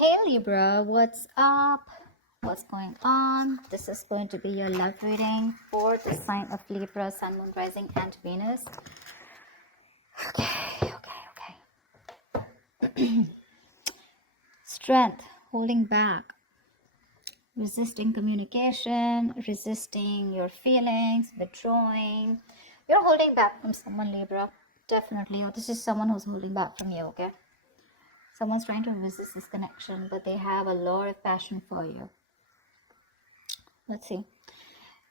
Hey Libra, what's up? What's going on? This is going to be your love reading for the sign of Libra, Sun, Moon, Rising, and Venus. Okay. Strength, holding back, resisting communication, resisting your feelings, withdrawing. You're holding back from someone, Libra. Definitely. Or this is someone who's holding back from you, okay? Someone's trying to resist this connection, but they have a lot of passion for you. Let's see.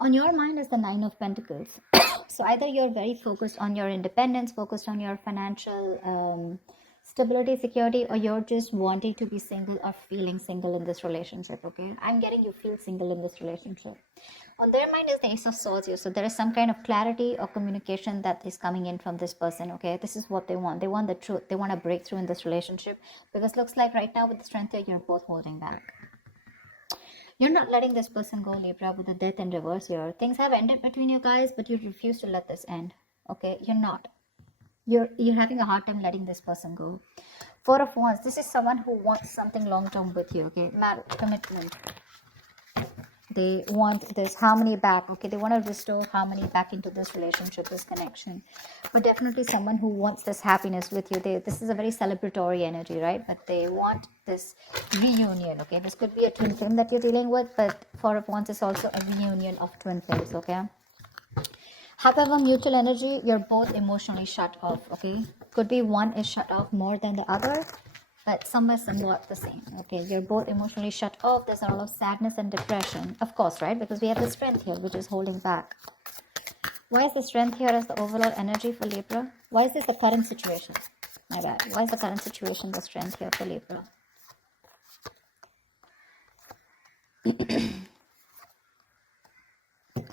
On your mind is the Nine of Pentacles. So either you're very focused on your independence, focused on your financial stability, security, or you're just wanting to be single or feeling single in this relationship, okay? I'm getting you feel single in this relationship. On their mind is the Ace of Swords here. So there is some kind of clarity or communication that is coming in from this person, okay? This is what they want. They want the truth. They want a breakthrough in this relationship because looks like right now with the strength here, you're both holding back. You're not letting this person go, Libra, with the death in reverse here. Things have ended between you guys, but you refuse to let this end. Okay, you're not. You're having a hard time letting this person go. Four of Wands. This is someone who wants something long term with you. Okay, marriage, commitment. They want this harmony back. Okay, they want to restore harmony back into this relationship, this connection. But definitely someone who wants this happiness with you. This is a very celebratory energy, right? But they want this reunion. Okay, this could be a twin flame that you're dealing with, but Four of Wands is also a reunion of twin flames. Okay. However, mutual energy, you're both emotionally shut off. Okay, could be one is shut off more than the other, but somewhat the same. Okay, you're both emotionally shut off. There's a lot of sadness and depression, of course, right? Because we have the strength here, which is holding back. Why is the strength here as the overall energy for Libra? Why is this the current situation? My bad. Why is the current situation the strength here for Libra?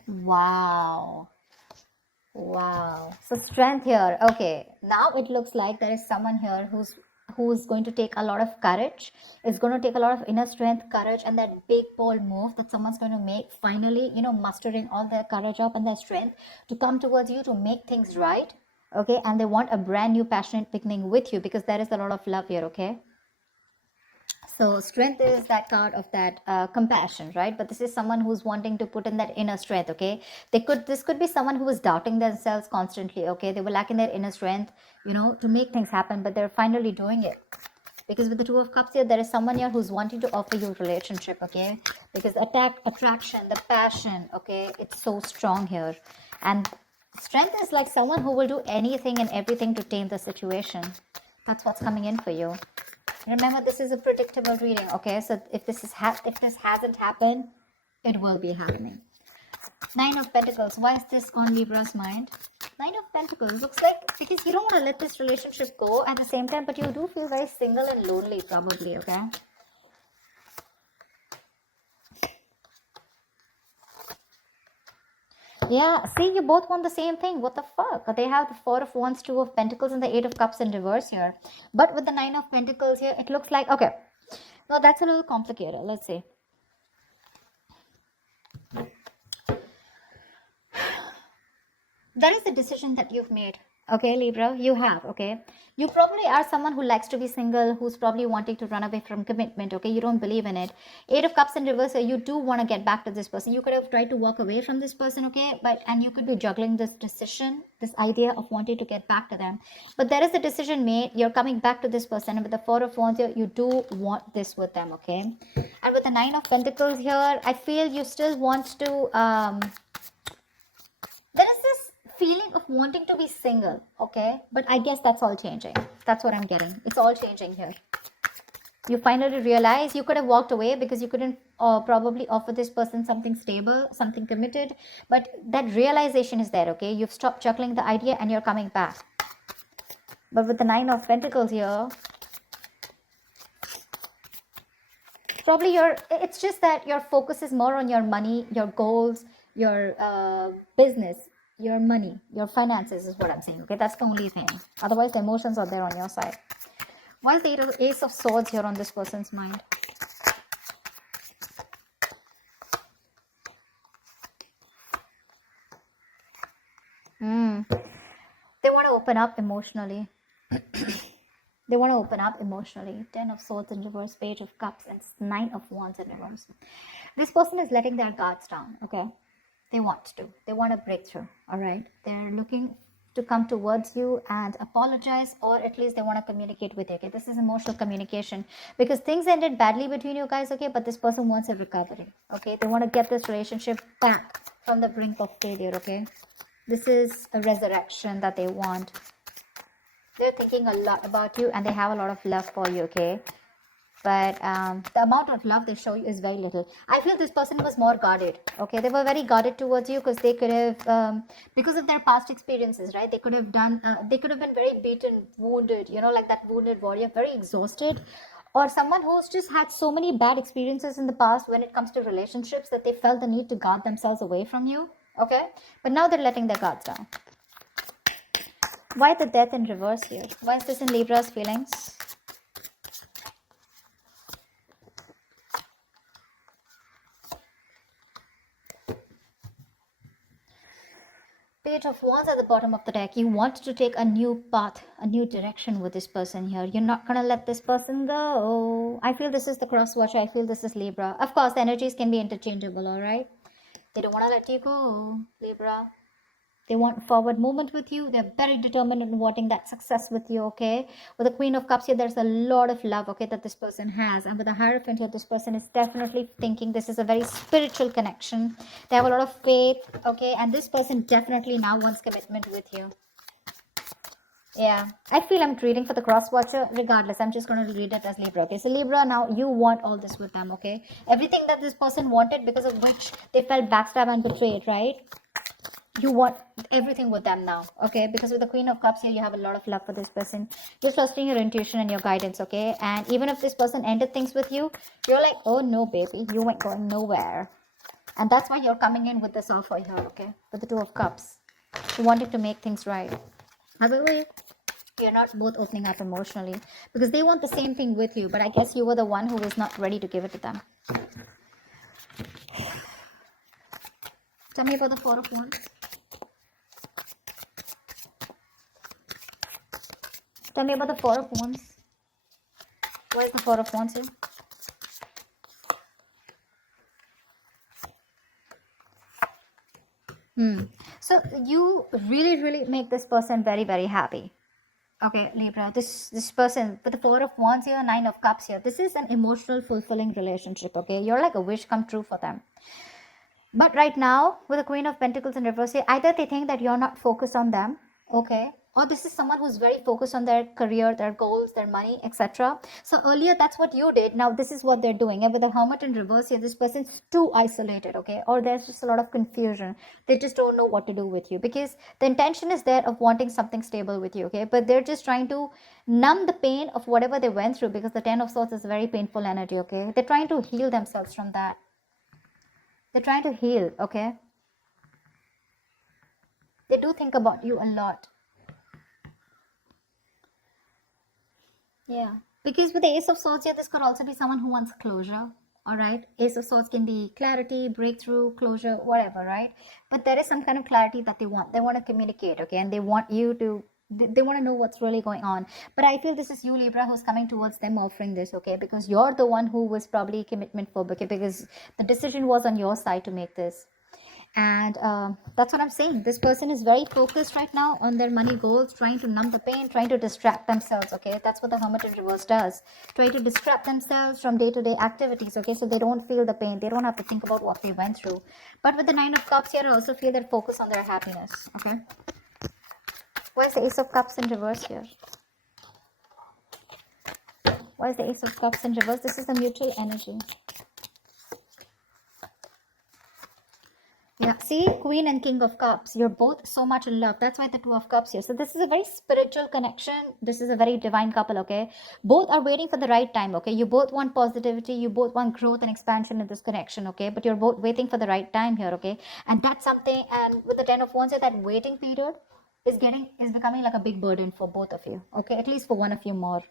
Wow. So strength here. Okay, now it looks like there is someone here who's going to take a lot of courage. It's going to take a lot of inner strength, courage, and that big bold move that someone's going to make. Finally, mustering all their courage up and their strength to come towards you to make things right. Okay, and they want a brand new passionate beginning with you because there is a lot of love here. Okay. So strength is that card of that compassion, right? But this is someone who's wanting to put in that inner strength. Okay, this could be someone who is doubting themselves constantly. Okay, they were lacking their inner strength, to make things happen, but they're finally doing it. Because with the Two of Cups here, there is someone here who's wanting to offer you a relationship. Okay, because attraction, the passion. Okay, it's so strong here, and strength is like someone who will do anything and everything to tame the situation. That's what's coming in for you. Remember, this is a predictable reading, okay? So if this hasn't happened, it will be happening. Nine of Pentacles. Why is this on Libra's mind? Nine of Pentacles. Looks like because you don't want to let this relationship go at the same time, but you do feel very single and lonely probably, okay? Yeah, see, you both want the same thing. What the fuck? They have the Four of Wands, Two of Pentacles, and the Eight of Cups in reverse here. But with the Nine of Pentacles here, it looks like, okay, now that's a little complicated. Let's see. There is a decision that you've made. Okay, Libra, you have. Okay, you probably are someone who likes to be single, who's probably wanting to run away from commitment. Okay, you don't believe in it. Eight of Cups in reverse, you do want to get back to this person. You could have tried to walk away from this person. Okay, and you could be juggling this decision, this idea of wanting to get back to them, but there is a decision made. You're coming back to this person, and with the Four of Wands here, you do want this with them. Okay, and with the Nine of Pentacles here, I feel you still want to there is this feeling of wanting to be single, okay? But I guess that's all changing. That's what I'm getting. It's all changing here. You finally realize you could have walked away because you couldn't probably offer this person something stable, something committed. But that realization is there, okay? You've stopped juggling the idea and you're coming back. But with the Nine of Pentacles here, probably it's just that your focus is more on your money, your goals, your business, your money, your finances is what I'm saying. Okay, that's the only thing. Otherwise, the emotions are there on your side. Why is the Ace of Swords here on this person's mind? They want to open up emotionally. They want to open up emotionally. 10 of Swords in reverse, Page of Cups, and 9 of Wands in reverse. This person is letting their guards down, okay? They want to. They want a breakthrough, all right? They're looking to come towards you and apologize, or at least they want to communicate with you, okay? This is emotional communication because things ended badly between you guys, okay? But this person wants a recovery, okay? They want to get this relationship back from the brink of failure, okay? This is a resurrection that they want. They're thinking a lot about you and they have a lot of love for you, okay? But the amount of love they show you is very little. I feel this person was more guarded, okay? They were very guarded towards you because they could have, because of their past experiences, right? They could have done, they could have been very beaten, wounded, you know, like that wounded warrior, very exhausted. Or someone who's just had so many bad experiences in the past when it comes to relationships that they felt the need to guard themselves away from you, okay? But now they're letting their guards down. Why the Death in reverse here? Why is this in Libra's feelings? Page of Wands at the bottom of the deck. You want to take a new path, a new direction with this person here. You're not going to let this person go. I feel this is the cross watcher. I feel this is Libra. Of course, the energies can be interchangeable, all right? They don't want to let you go, Libra. They want forward movement with you. They're very determined in wanting that success with you, okay? With the Queen of Cups here, there's a lot of love, okay, that this person has. And with the Hierophant here, this person is definitely thinking this is a very spiritual connection. They have a lot of faith, okay? And this person definitely now wants commitment with you. Yeah, I feel I'm treating for the cross watcher. Regardless, I'm just going to read it as Libra, okay? So Libra, now you want all this with them, okay? Everything that this person wanted, because of which they felt backstabbed and betrayed, right? You want everything with them now, okay? Because with the Queen of Cups here, you have a lot of love for this person. You're trusting your intuition and your guidance, okay? And even if this person ended things with you, you're like, oh no, baby, you ain't going nowhere. And that's why you're coming in with this offer here, okay? With the Two of Cups. You wanted to make things right. However, you're not both opening up emotionally because they want the same thing with you, but I guess you were the one who was not ready to give it to them. Tell me about the Four of Wands. Tell me about the Four of Wands. Why is the Four of Wands here? So you really make this person very happy. Okay, Libra, this person with the Four of Wands here, Nine of Cups here, this is an emotional fulfilling relationship, okay? You're like a wish come true for them. But right now, with the Queen of Pentacles in reverse here, either they think that you're not focused on them, okay? Or this is someone who's very focused on their career, their goals, their money, etc. So earlier, that's what you did. Now, this is what they're doing. And with the Hermit in reverse here, this person's too isolated, okay? Or there's just a lot of confusion. They just don't know what to do with you because the intention is there of wanting something stable with you, okay? But they're just trying to numb the pain of whatever they went through because the Ten of Swords is very painful energy, okay? They're trying to heal themselves from that. They're trying to heal, okay? They do think about you a lot. Yeah. Because with the Ace of Swords here, this could also be someone who wants closure. All right. Ace of Swords can be clarity, breakthrough, closure, whatever, right? But there is some kind of clarity that they want. They want to communicate, okay? And they want you to, they want to know what's really going on. But I feel this is you, Libra, who's coming towards them offering this, okay? Because you're the one who was probably commitment phobic, okay? Because the decision was on your side to make this. And that's what I'm saying. This person is very focused right now on their money goals, trying to numb the pain, trying to distract themselves, okay? That's what the Hermit in reverse does. Try to distract themselves from day-to-day activities, okay? So they don't feel the pain. They don't have to think about what they went through. But with the Nine of Cups here, I also feel that focus on their happiness, okay? Why is the Ace of Cups in reverse here? Why is the Ace of Cups in reverse? This is the mutual energy. Yeah, see, Queen and King of Cups, you're both so much in love. That's why the Two of Cups here. So this is a very spiritual connection. This is a very divine couple, okay? Both are waiting for the right time, okay? You both want positivity. You both want growth and expansion in this connection, okay? But you're both waiting for the right time here, okay? And that's something, and with the Ten of Wands here, that waiting period is becoming like a big burden for both of you, okay? At least for one of you more.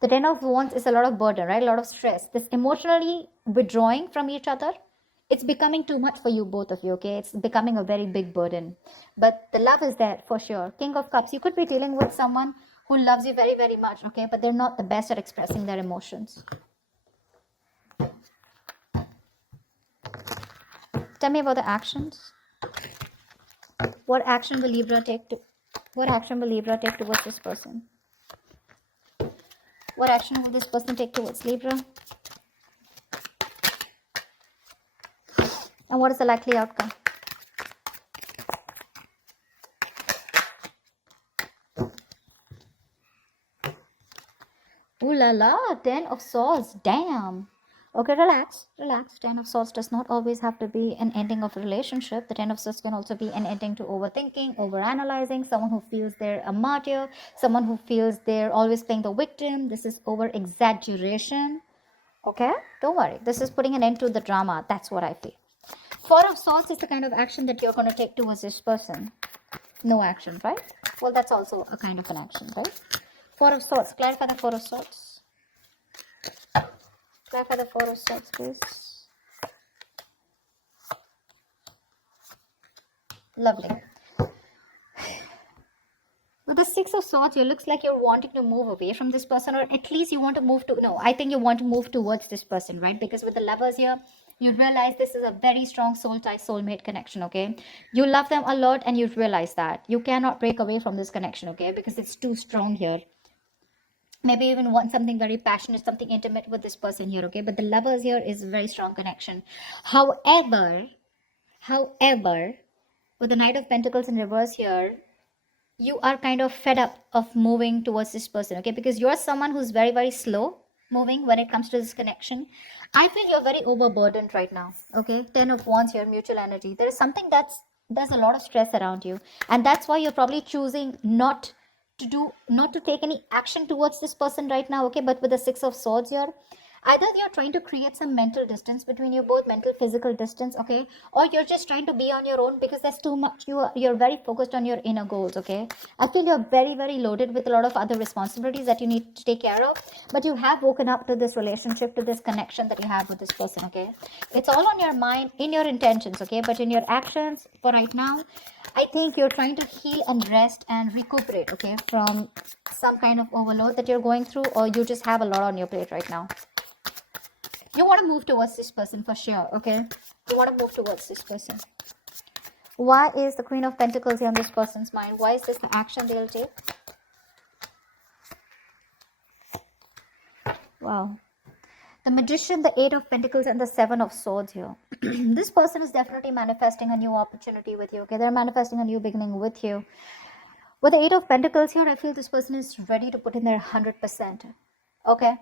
The Ten of Wands is a lot of burden, right? A lot of stress. This emotionally withdrawing from each other, it's becoming too much for you, both of you, okay? It's becoming a very big burden. But the love is there for sure. King of Cups, you could be dealing with someone who loves you very, very much, okay? But they're not the best at expressing their emotions. Tell me about the actions. What action will Libra take towards this person? What action will this person take towards Libra? And what is the likely outcome? Ooh la la, 10 of Swords, damn. Okay, relax. Relax. 10 of Swords does not always have to be an ending of a relationship. The 10 of Swords can also be an ending to overthinking, overanalyzing, someone who feels they're a martyr, someone who feels they're always playing the victim. This is over exaggeration. Okay? Don't worry. This is putting an end to the drama. That's what I feel. 4 of Swords is the kind of action that you're going to take towards this person. No action, right? Well, that's also a kind of an action, right? 4 of Swords. Clarify the 4 of Swords. Clarify the 4 of Swords, please. Lovely. With the 6 of Swords, it looks like you're wanting to move away from this person, or at least you want to move to, no, I think you want to move towards this person, right? Because with the Lovers here, you realize this is a very strong soul tie, soulmate connection, okay? You love them a lot and you realize that. You cannot break away from this connection, okay? Because it's too strong here. Maybe even want something very passionate, something intimate with this person here, okay? But the Lovers here is a very strong connection. However, with the Knight of Pentacles in reverse here, you are kind of fed up of moving towards this person, okay? Because you're someone who's very, very slow moving when it comes to this connection. I feel you're very overburdened right now, okay? 10 of Wands here, mutual energy. There is something there's a lot of stress around you. And that's why you're probably choosing not to take any action towards this person right now, okay? But with the 6 of Swords here, either you're trying to create some mental distance between you both, mental physical distance, okay? Or you're just trying to be on your own because there's too much, you're very focused on your inner goals, okay? I feel you're very, very loaded with a lot of other responsibilities that you need to take care of, but you have woken up to this relationship, to this connection that you have with this person, okay? It's all on your mind, in your intentions, okay? But in your actions for right now, I think you're trying to heal and rest and recuperate, okay, from some kind of overload that you're going through, or you just have a lot on your plate right now. You want to move towards this person for sure, okay? You want to move towards this person. Why is the Queen of Pentacles here on this person's mind? Why is this the action they'll take? Wow. The Magician, the 8 of Pentacles, and the 7 of Swords here. This person is definitely manifesting a new opportunity with you, okay? They're manifesting a new beginning with you. With the 8 of Pentacles here, I feel this person is ready to put in their 100%, okay?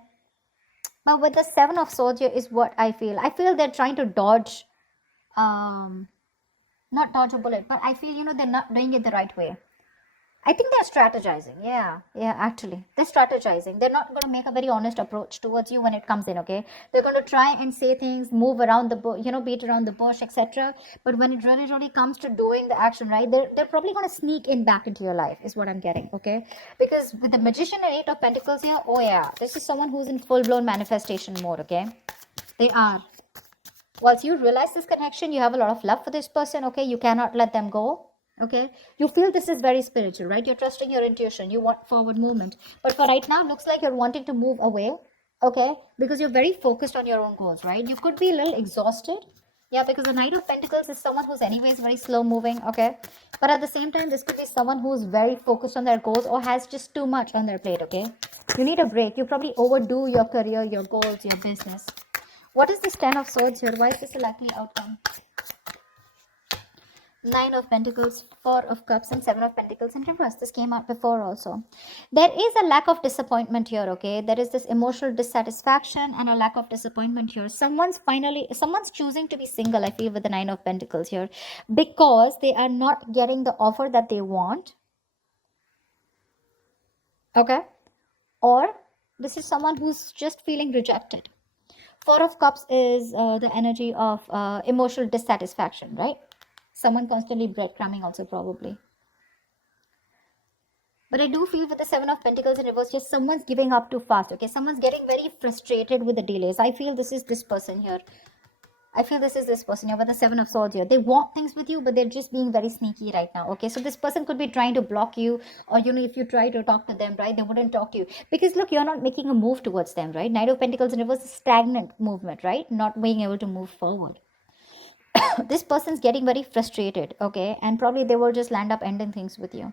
But with the 7 of Swords here is what I feel. I feel they're trying to dodge, not dodge a bullet, but I feel, they're not doing it the right way. I think they're strategizing. Yeah, actually. They're strategizing. They're not going to make a very honest approach towards you when it comes in, okay? They're going to try and say things, move around the bush, beat around the bush, etc. But when it really, really comes to doing the action, right, they're probably going to sneak in back into your life, is what I'm getting, okay? Because with the Magician and 8 of Pentacles here, oh yeah, this is someone who's in full-blown manifestation mode, okay? They are. Once you realize this connection, you have a lot of love for this person, okay? You cannot let them go. Okay, you feel this is very spiritual, right? You're trusting your intuition, you want forward movement, but for right now, looks like you're wanting to move away, okay? Because you're very focused on your own goals, right? You could be a little exhausted, yeah, because the Knight of Pentacles is someone who's anyways very slow moving, okay? But at the same time, this could be someone who's very focused on their goals or has just too much on their plate, okay? You need a break. You probably overdo your career, your goals, your business. What is this 10 of Swords here? Why is this a likely outcome? 9 of Pentacles, 4 of Cups, and 7 of Pentacles in reverse. This came out before also. There is a lack of disappointment here, okay? There is this emotional dissatisfaction and a lack of disappointment here. Someone's choosing to be single, I feel, with the 9 of Pentacles here, because they are not getting the offer that they want, okay? Or this is someone who's just feeling rejected. 4 of Cups is the energy of emotional dissatisfaction, right? Someone constantly breadcrumbing also probably. But I do feel with the 7 of Pentacles in reverse, just someone's giving up too fast, okay? Someone's getting very frustrated with the delays. I feel this is this person here. I feel this is this person here with the Seven of Swords here. They want things with you, but they're just being very sneaky right now. Okay, so this person could be trying to block you, or if you try to talk to them, right, they wouldn't talk to you because look, you're not making a move towards them, right? Knight of Pentacles in reverse is stagnant movement, right? Not being able to move forward. This person's getting very frustrated, okay, and probably they will just land up ending things with you.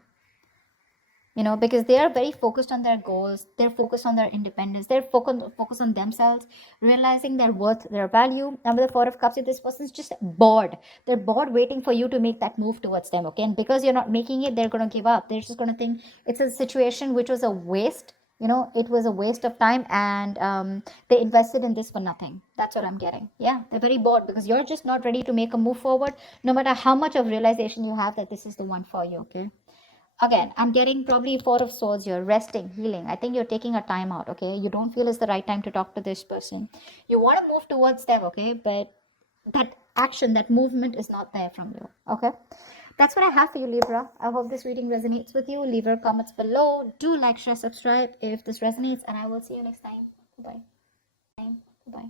Because they are very focused on their goals, they're focused on their independence, they're focused on themselves, realizing their worth, their value. And with the Four of Cups, if this person's just bored, they're bored waiting for you to make that move towards them, okay? And because you're not making it, they're going to give up. They're just going to think it's a situation which was a waste. It was a waste of time, and they invested in this for nothing. That's what I'm getting. Yeah, they're very bored because you're just not ready to make a move forward, no matter how much of realization you have that this is the one for you, okay? Again, I'm getting probably Four of Swords here, resting, healing. I think you're taking a time out, okay? You don't feel it's the right time to talk to this person. You want to move towards them, okay? But that action, that movement is not there from you, okay? That's what I have for you, Libra. I hope this reading resonates with you. Leave your comments below. Do like, share, subscribe if this resonates, and I will see you next time. Bye. Bye.